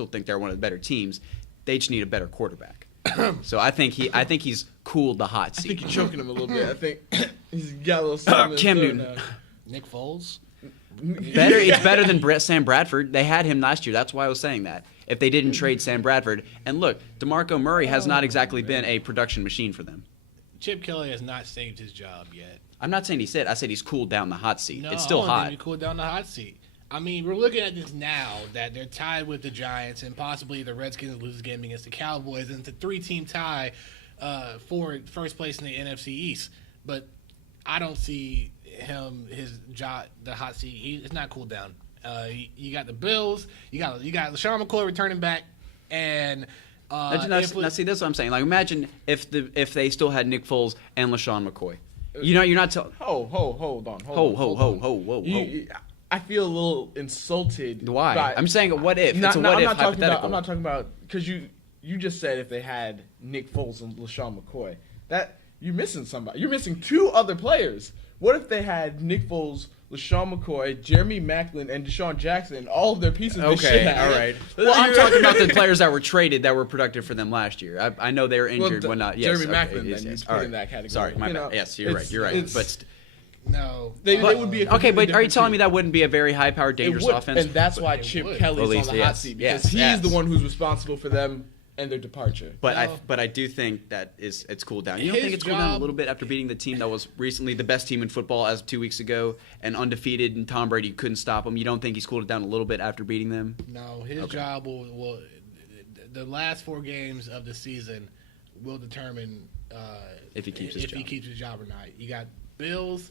still think they're one of the better teams. They just need a better quarterback. So I think he's cooled the hot seat. I think you're choking him a little bit. I think he's got a little something. Cam Newton. Nick Foles. It's better than Sam Bradford. They had him last year. That's why I was saying that. If they didn't trade Sam Bradford, and look, DeMarco Murray has not exactly been a production machine for them. Chip Kelly has not saved his job yet. I'm not saying I said he's cooled down the hot seat. No, it's still hot. He cooled down the hot seat. I mean, we're looking at this now that they're tied with the Giants and possibly the Redskins lose the game against the Cowboys, and it's a 3-team tie for first place in the NFC East. But I don't see his job, the hot seat. It's not cooled down. You got the Bills. You got LaShawn McCoy returning back, and now see, that's what I'm saying. Like, imagine if they still had Nick Foles and LaShawn McCoy. You're not telling. Hold on. I feel a little insulted. Why? I'm saying what if. It's a what if hypothetical. I'm not talking about because you just said if they had Nick Foles and LaShawn McCoy. That you're missing somebody. You're missing two other players. What if they had Nick Foles, LaShawn McCoy, Jeremy Maclin, and Deshaun Jackson, all of their pieces? Okay, all right. Well, I'm talking about the players that were traded that were productive for them last year. I know they were injured, whatnot. Yes, Jeremy Maclin, then you put in that category. Sorry, my bad. Yes, you're right. But no, they would be. Okay, but are you telling me that wouldn't be a very high-powered, dangerous offense? And that's why Chip Kelly's on the hot seat because he's the one who's responsible for them and their departure. But I do think that it's cooled down. You don't think it's cooled down a little bit after beating the team that was recently the best team in football as 2 weeks ago and undefeated, and Tom Brady couldn't stop them? You don't think he's cooled it down a little bit after beating them? No, his job will the last 4 games of the season will determine if he keeps his job or not. You got Bills,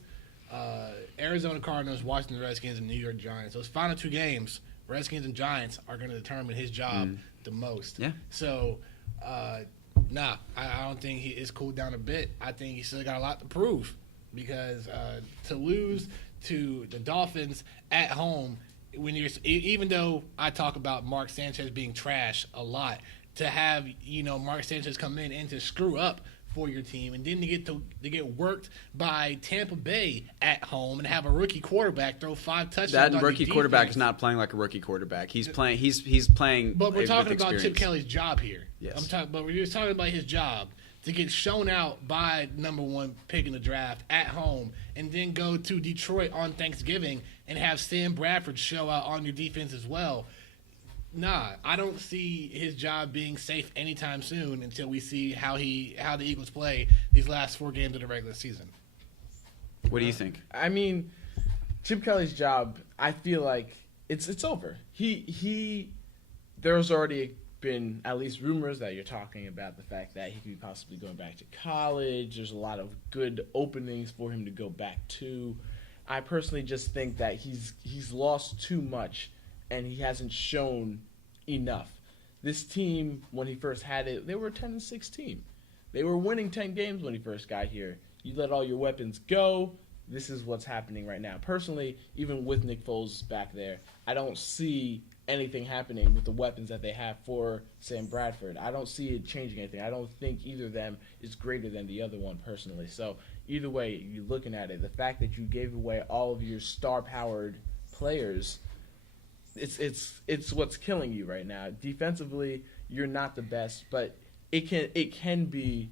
Arizona Cardinals, Washington Redskins, and New York Giants. Those final 2 games, Redskins and Giants, are going to determine his job the most. Yeah. So, I don't think he is cooled down a bit. I think he still got a lot to prove because to lose to the Dolphins at home, even though I talk about Mark Sanchez being trash a lot, to have Mark Sanchez come in and to screw up for your team, and then to get worked by Tampa Bay at home and have a rookie quarterback throw 5 touchdowns. That rookie quarterback is not playing like a rookie quarterback. He's playing. He's playing. But we're talking about Chip Kelly's job here. Yes. But we're just talking about his job to get shown out by number 1 pick in the draft at home, and then go to Detroit on Thanksgiving and have Sam Bradford show out on your defense as well. Nah, I don't see his job being safe anytime soon until we see how the Eagles play these last 4 games of the regular season. What do you think? I mean, Chip Kelly's job, I feel like it's over. There's already been at least rumors that you're talking about the fact that he could be possibly going back to college. There's a lot of good openings for him to go back to. I personally just think that he's lost too much. And he hasn't shown enough. This team, when he first had it, they were a 10-6 team. They were winning 10 games when he first got here. You let all your weapons go. This is what's happening right now. Personally, even with Nick Foles back there, I don't see anything happening with the weapons that they have for Sam Bradford. I don't see it changing anything. I don't think either of them is greater than the other one personally. So either way, you're looking at it, the fact that you gave away all of your star-powered players, it's what's killing you right now. Defensively, you're not the best, but it can be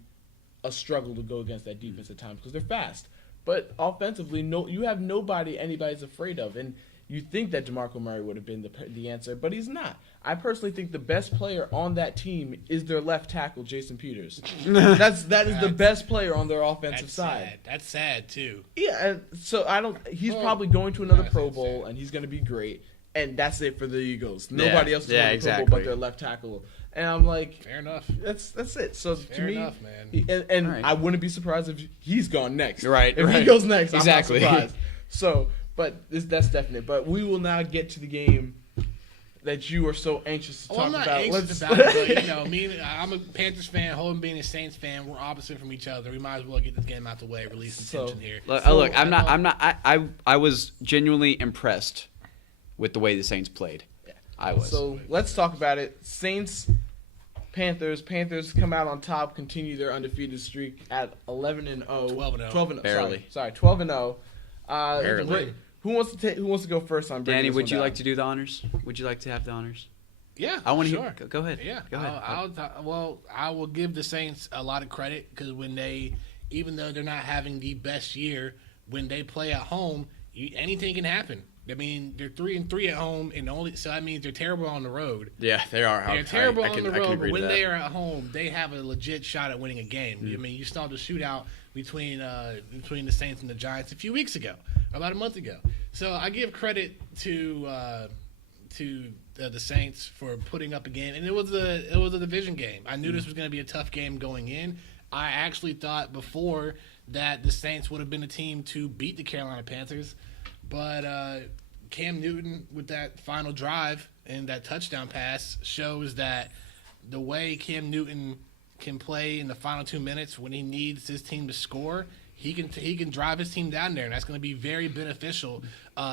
a struggle to go against that defense at times because they're fast. But offensively, you have nobody anybody's afraid of, and you think that DeMarco Murray would have been the answer, but he's not. I personally think the best player on that team is their left tackle, Jason Peters. that is the best player on their offensive side. Sad. That's sad too. Yeah, so he's probably going to another Pro Bowl, and he's going to be great. And that's it for the Eagles. Nobody else is going to Pro Bowl but their left tackle. And I'm like, fair enough. That's it. So fair to me, enough, man. And right. I wouldn't be surprised if he's gone next. Right. If he goes next, exactly. I'm not surprised. So, but that's definite. But we will now get to the game that you are so anxious to talk I'm not about. Anxious about it, but I'm a Panthers fan. Holden being a Saints fan, we're opposite from each other. We might as well get this game out the way, release some tension here. Look, I was genuinely impressed with the way the Saints played. Yeah. I was. So let's talk about it. Saints, Panthers. Panthers come out on top, continue their undefeated streak at 11-0. 12-0. Barely. Sorry, 12-0. Barely. Who wants to go first on breaking Danny, this would one you down? like to do the honors? Would you like to have the honors? Yeah, I want to sure. hear. Go ahead. Yeah, go ahead. I will give the Saints a lot of credit because even though they're not having the best year, when they play at home, anything can happen. I mean, they're 3-3 at home, so that means they're terrible on the road. Yeah, they are. They're terrible on the road, but when they are at home, they have a legit shot at winning a game. I mean, you saw the shootout between the Saints and the Giants a few weeks ago, about a month ago. So I give credit to the Saints for putting up a game, and it was a division game. I knew this was going to be a tough game going in. I actually thought before that the Saints would have been a team to beat the Carolina Panthers, but Cam Newton with that final drive and that touchdown pass shows that the way Cam Newton can play in the final 2 minutes when he needs his team to score, he can drive his team down there, and that's going to be very beneficial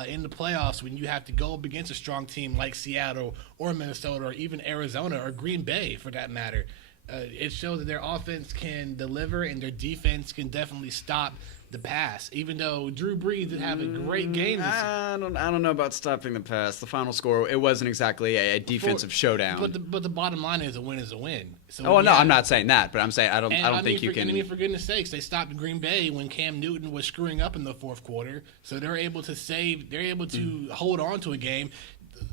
in the playoffs when you have to go up against a strong team like Seattle or Minnesota or even Arizona or Green Bay for that matter. It shows that their offense can deliver and their defense can definitely stop the pass. Even though Drew Brees did have a great game, I don't know about stopping the pass. The final score, it wasn't exactly a defensive showdown. But the bottom line is a win is a win. So I'm not saying that, but I'm saying I don't think you can. I mean, for goodness sakes, they stopped Green Bay when Cam Newton was screwing up in the fourth quarter. So they're able to hold on to a game.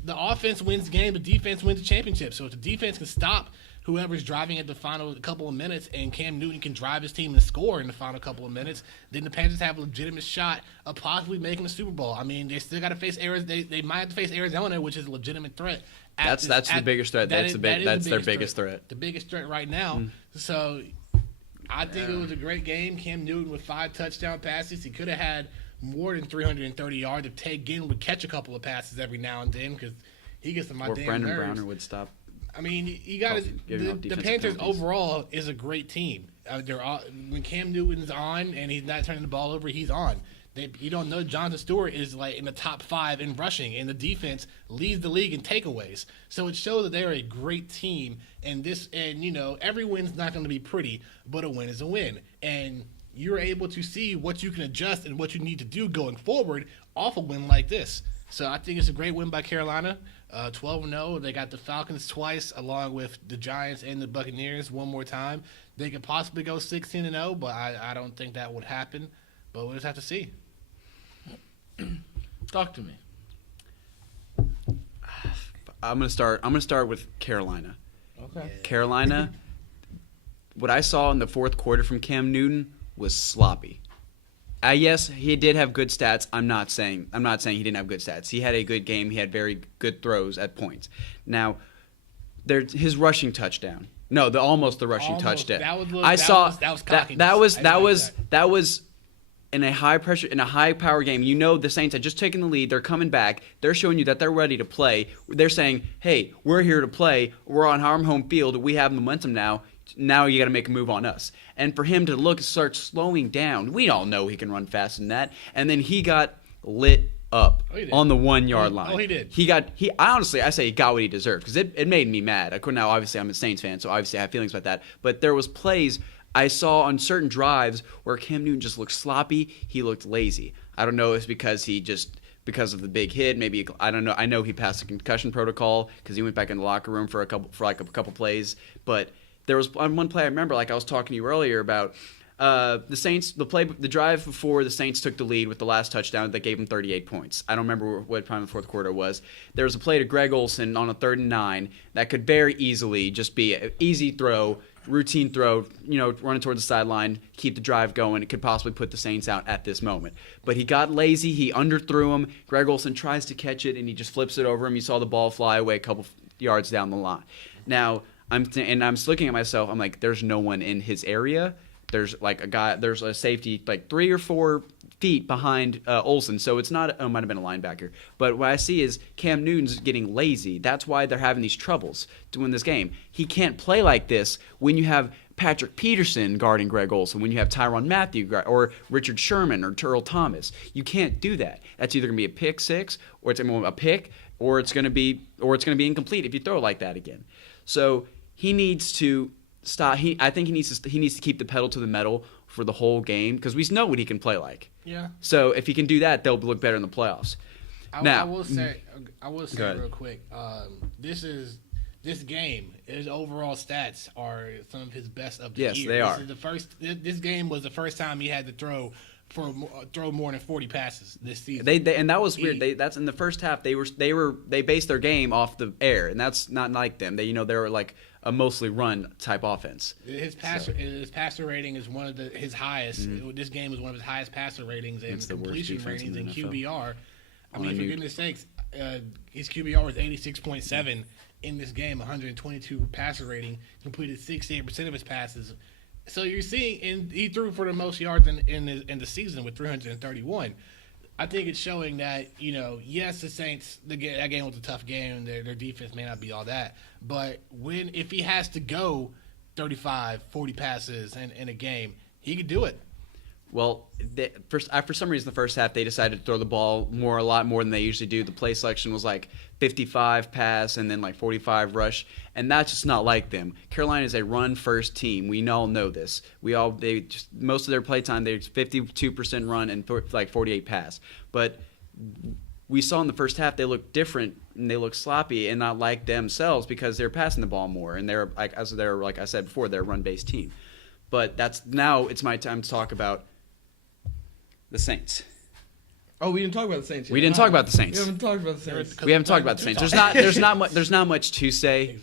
The offense wins the game. The defense wins the championship. So if the defense can stop whoever's driving at the final couple of minutes and Cam Newton can drive his team and score in the final couple of minutes, then the Panthers have a legitimate shot of possibly making the Super Bowl. I mean, they still got to face Arizona. They might have to face Arizona, which is a legitimate threat. That's the biggest threat. That's their biggest threat. The biggest threat right now. So I think it was a great game. Cam Newton with 5 touchdown passes. He could have had more than 330 yards if Ted Ginn would catch a couple of passes every now and then because he gets on my damn Brendan nerves. Browner would stop. I mean, you got the Panthers overall is a great team. When Cam Newton's on and he's not turning the ball over, he's on. You don't know Jonathan Stewart is like in the top 5 in rushing, and the defense leads the league in takeaways. So it shows that they're a great team. And every win's not going to be pretty, but a win is a win. And you're able to see what you can adjust and what you need to do going forward off a win like this. So I think it's a great win by Carolina. 12-0. They got the Falcons twice, along with the Giants and the Buccaneers one more time. They could possibly go 16-0, but I don't think that would happen. But we'll just have to see. Talk to me. I'm gonna start with Carolina. Okay. Carolina. What I saw in the fourth quarter from Cam Newton was sloppy. Yes, he did have good stats. I'm not saying he didn't have good stats. He had a good game. He had very good throws at points. Now, his rushing touchdown. No, almost the rushing touchdown. That was in a high pressure, in a high power game. You know the Saints had just taken the lead. They're coming back. They're showing you that they're ready to play. They're saying, "Hey, we're here to play. We're on our home field. We have momentum now. Now you got to make a move on us." And for him to start slowing down, we all know he can run faster than that. And then he got lit up on the 1-yard line. Oh, he did. I say he got what he deserved because it made me mad. Now, obviously, I'm a Saints fan, so obviously I have feelings about that. But there was plays I saw on certain drives where Cam Newton just looked sloppy. He looked lazy. I don't know if it's because of the big hit. Maybe I don't know. I know he passed the concussion protocol because he went back in the locker room for a couple plays, but. There was one play I remember, like I was talking to you earlier about the Saints. The drive before the Saints took the lead with the last touchdown that gave them 38 points. I don't remember what time the fourth quarter was. There was a play to Greg Olsen on a 3rd and 9 that could very easily just be an easy throw, routine throw. Running towards the sideline, keep the drive going. It could possibly put the Saints out at this moment. But he got lazy. He underthrew him. Greg Olsen tries to catch it and he just flips it over him. You saw the ball fly away a couple yards down the line. Now. I'm just looking at myself. I'm like, there's no one in his area. There's there's a safety like 3 or 4 feet behind Olsen. So it's not. It might have been a linebacker. But what I see is Cam Newton's getting lazy. That's why they're having these troubles to win this game. He can't play like this when you have Patrick Peterson guarding Greg Olsen, when you have Tyrann Mathieu or Richard Sherman or Earl Thomas. You can't do that. That's either going to be a pick six or it's going to be a pick or it's going to be incomplete if you throw it like that again. So. He needs to stop. I think he needs to keep the pedal to the metal for the whole game because we know what he can play like. Yeah. So if he can do that, they'll look better in the playoffs. I will say real quick. This is this game, his overall stats are some of his best of the yes, year. They are. This game was the first time he had to throw more than 40 passes this season. And that was weird. That's in the first half. They based their game off the air, and that's not like them. They were like a mostly run type offense. His passer rating is one of his highest. Mm-hmm. This game was one of his highest passer ratings and completion ratings in QBR. I mean, for goodness sakes, his QBR was 86.7 in this game, 122 passer rating, completed 68% of his passes. So you're seeing, and he threw for the most yards in the season with 331. I think it's showing that, yes, the Saints, that game was a tough game. Their defense may not be all that. But if he has to go 35, 40 passes in a game, he could do it. Well, for some reason, the first half, they decided to throw the ball a lot more than they usually do. The play selection was like 55 pass and then like 45 rush, and that's just not like them. Carolina is a run-first team. We all know this. Most of their play time, they're 52% run and like 48 pass. But we saw in the first half they looked different and they looked sloppy and not like themselves because they're passing the ball more, and they're like I said before, they're a run-based team. But now it's my time to talk about the Saints. Oh, we didn't talk about the Saints yet. We didn't talk about the Saints. We haven't talked about the Saints. We haven't talked about the Saints. There's not much to say.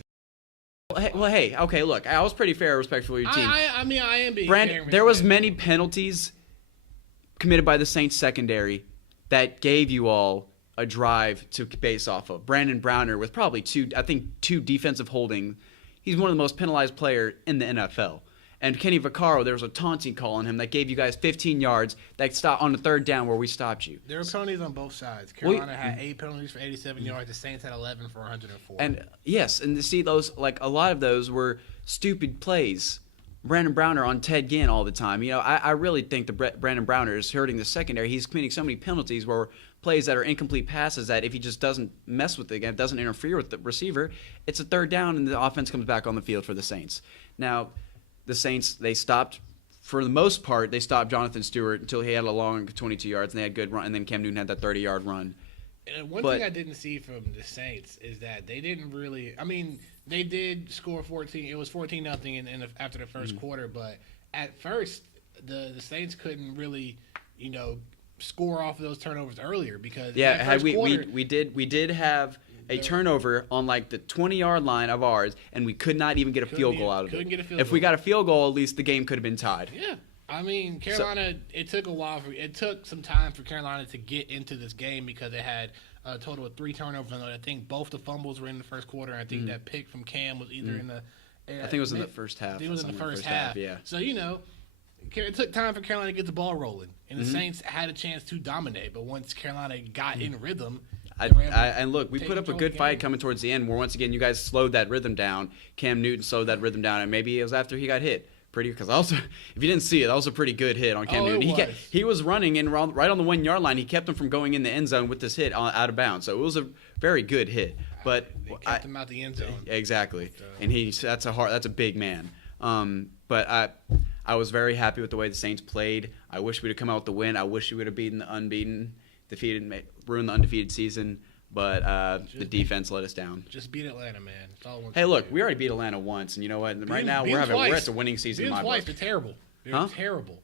Well, hey, okay, look, I was pretty fair and respectful of your team. I am being fair. There was many penalties committed by the Saints secondary that gave you all a drive to base off of. Brandon Browner with probably two defensive holding. He's one of the most penalized players in the NFL. And Kenny Vaccaro, there was a taunting call on him that gave you guys 15 yards that stopped on the third down where we stopped you. There were penalties on both sides. Carolina had 8 penalties for 87 yards. The Saints had 11 for 104. And yes, and to see those, like a lot of those were stupid plays. Brandon Browner on Ted Ginn all the time. I really think Brandon Browner is hurting the secondary. He's committing so many penalties where plays that are incomplete passes that if he just doesn't mess with it again, doesn't interfere with the receiver, it's a third down and the offense comes back on the field for the Saints. Now, the Saints, for the most part, they stopped Jonathan Stewart until he had a long 22 yards, and they had good run, and then Cam Newton had that 30-yard run. And one thing I didn't see from the Saints is that they didn't really – I mean, they did score 14. It was 14-0 after the first quarter, but at first, the Saints couldn't really, score off of those turnovers earlier because we did have – a turnover on like the 20-yard line of ours, and we could not even get a field goal out of it. If we got a field goal, at least the game could have been tied. Yeah. I mean, Carolina, it took a while. It took some time for Carolina to get into this game because it had a total of 3 turnovers. I think both the fumbles were in the first quarter. I think that pick from Cam was either in the I think it was in the first half. I think it was in the first half. Yeah. So, it took time for Carolina to get the ball rolling, and the Saints had a chance to dominate. But once Carolina got in rhythm, and look, we put up a good fight coming towards the end where once again you guys slowed that rhythm down. Cam Newton slowed that rhythm down, and maybe it was after he got hit. Because also, if you didn't see it, that was a pretty good hit on Cam Newton. He was running in right on the 1-yard line. He kept him from going in the end zone with this hit out of bounds. So it was a very good hit. But they kept him out the end zone. Exactly, and that's a big man. But I was very happy with the way the Saints played. I wish we'd have come out with the win. I wish we would have beaten the ruined the undefeated season. But the defense let us down. Just beat Atlanta, man. That's all I want hey, look, we already beat Atlanta once, and you know what? Right now we're at a winning season. Beat them twice. They're terrible. They're terrible.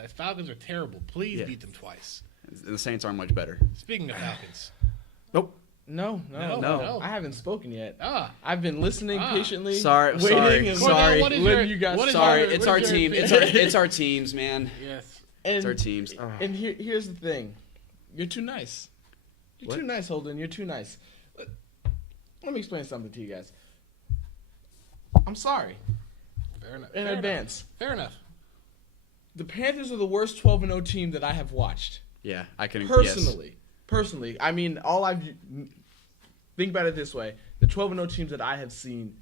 The Falcons are terrible. Please beat them twice. The Saints aren't much better. Speaking of Falcons. Nope. No. I haven't spoken yet. I've been listening patiently. Sorry. Sorry. It's our team. It's our teams, man. Yes. It's our teams. And here's the thing. You're too nice. You're too nice, Holden. You're too nice. Let me explain something to you guys. I'm sorry. Fair enough. In advance. Fair enough. The Panthers are the worst 12-0 team that I have watched. Yeah, I can. Personally, I mean, think about it this way: the 12-0 teams that I have seen